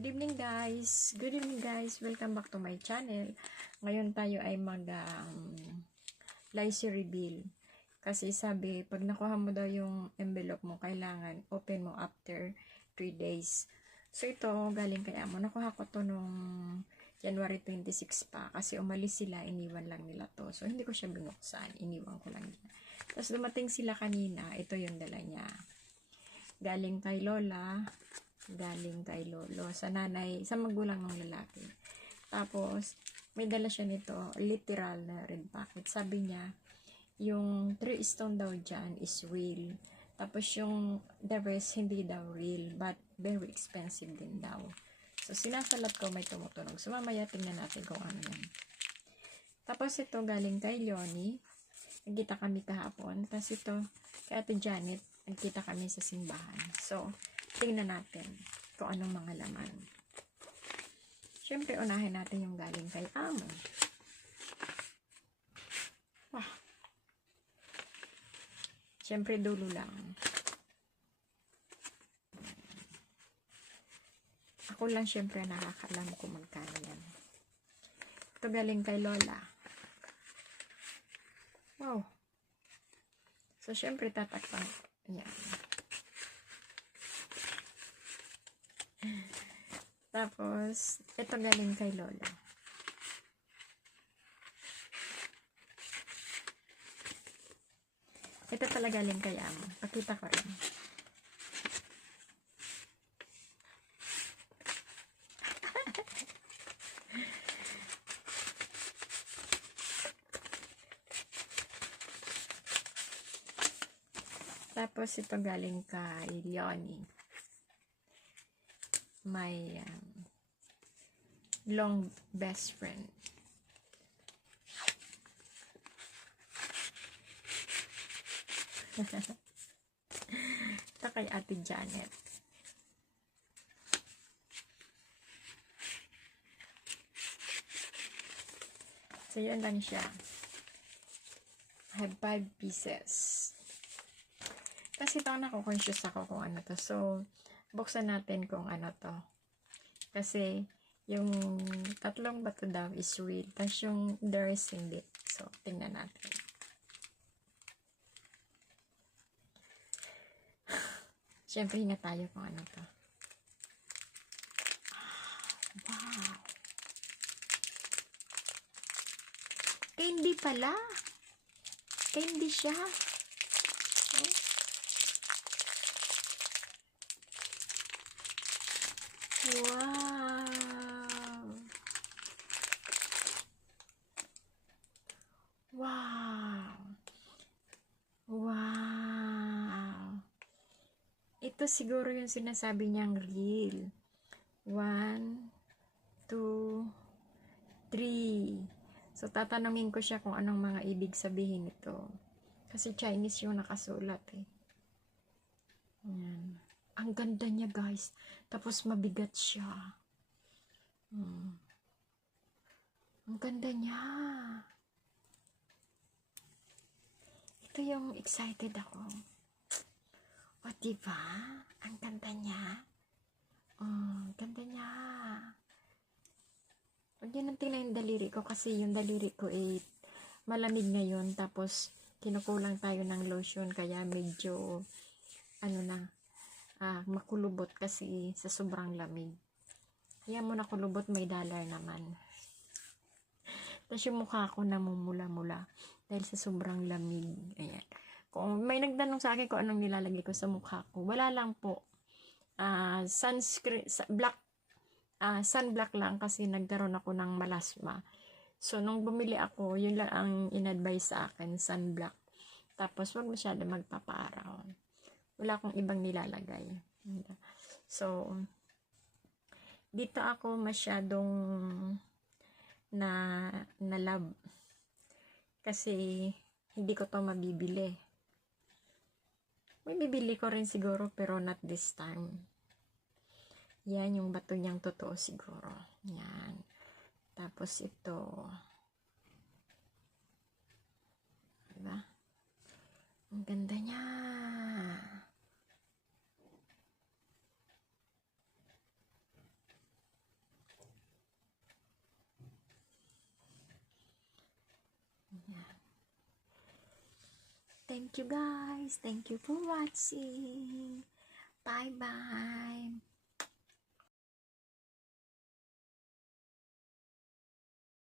Good evening guys! Good evening guys! Welcome back to my channel. Ngayon tayo ay lychee reveal. Kasi sabi, pag nakuha mo daw yung envelope mo, kailangan open mo after 3 days. So ito, galing kay Amo. Nakuha ko to nung January 26 pa. Kasi umalis sila, iniwan lang nila to. So hindi ko siya binuksan. Iniwan ko lang yan. Tapos dumating sila kanina. Ito yung dala niya. Galing kay Lola. Galing kay Lolo, sa nanay, sa magulang ng lalaki. Tapos, may dala siya nito, literal na red packet. Sabi niya, yung 3 stone daw dyan is real. Tapos yung the rest, hindi daw real, but very expensive din daw. So, sinasalat ko, may tumutunog. So, mamaya tingnan natin kung ano yan. Tapos, ito galing kay Leonie. Nagkita kami kahapon. Tapos ito, kay Ate Janet, nagkita kami sa simbahan. So, tingnan natin kung anong mga laman. Siyempre, unahin natin yung galing kay Amo. Wah. Siyempre, dulo lang. Ako lang siyempre nakakalam kung magkano yan. Ito galing kay Lola. Wow. So, siyempre, tatakpan. Yan. Tapos, ito galing kay Lola. Ito pala galing kay Amo. Pakita ko rin. Tapos, ito galing kay Leonie. My long best friend. Ito kay Ate Janet. So, yun lang siya. I have 5 pieces. Kasi ito naku-conscious ako kung ano to. So, buksan natin kung ano to. Kasi, yung 3 bato daw is real. Tapos yung the rest hindi. So, tingnan natin. Siyempre, hinga tayo kung ano to. Wow! Candy pala! Candy siya! Oh. Wow! Wow! Wow! Ito siguro yung sinasabi niyang real. 1, 2, 3. So, tatanungin ko siya kung anong mga ibig sabihin nito. Kasi Chinese yung nakasulat eh. Ayan. Ang ganda niya guys. Tapos mabigat siya. Ang ganda niya. Ito yung excited ako. O diba? Ang ganda niya. Ganda niya. Huwag yun ang tingnan yung daliri ko. Kasi yung daliri ko ay malamig ngayon. Tapos kinukulang tayo ng lotion. Kaya medyo makulubot kasi sa sobrang lamig. Kaya mo nakulubot, may dollar naman. Tapos yung mukha ko namumula-mula dahil sa sobrang lamig. Ayan. Kung may nagtanong sa akin kung anong nilalagay ko sa mukha ko, wala lang po. Sunscreen, sunblock lang kasi nagkaroon ako ng malasma. So, nung bumili ako, yun lang ang in-advise sa akin, sunblock. Tapos, wag masyado magpapaaraw. Wala akong ibang nilalagay. So, dito ako masyadong na love. Kasi, hindi ko to mabibili. May bibili ko rin siguro, pero not this time. Yan, yung bato niyang totoo siguro. Yan. Tapos ito. Diba? Ang ganda niya. Yan. Thank you guys. Thank you for watching. Bye-bye.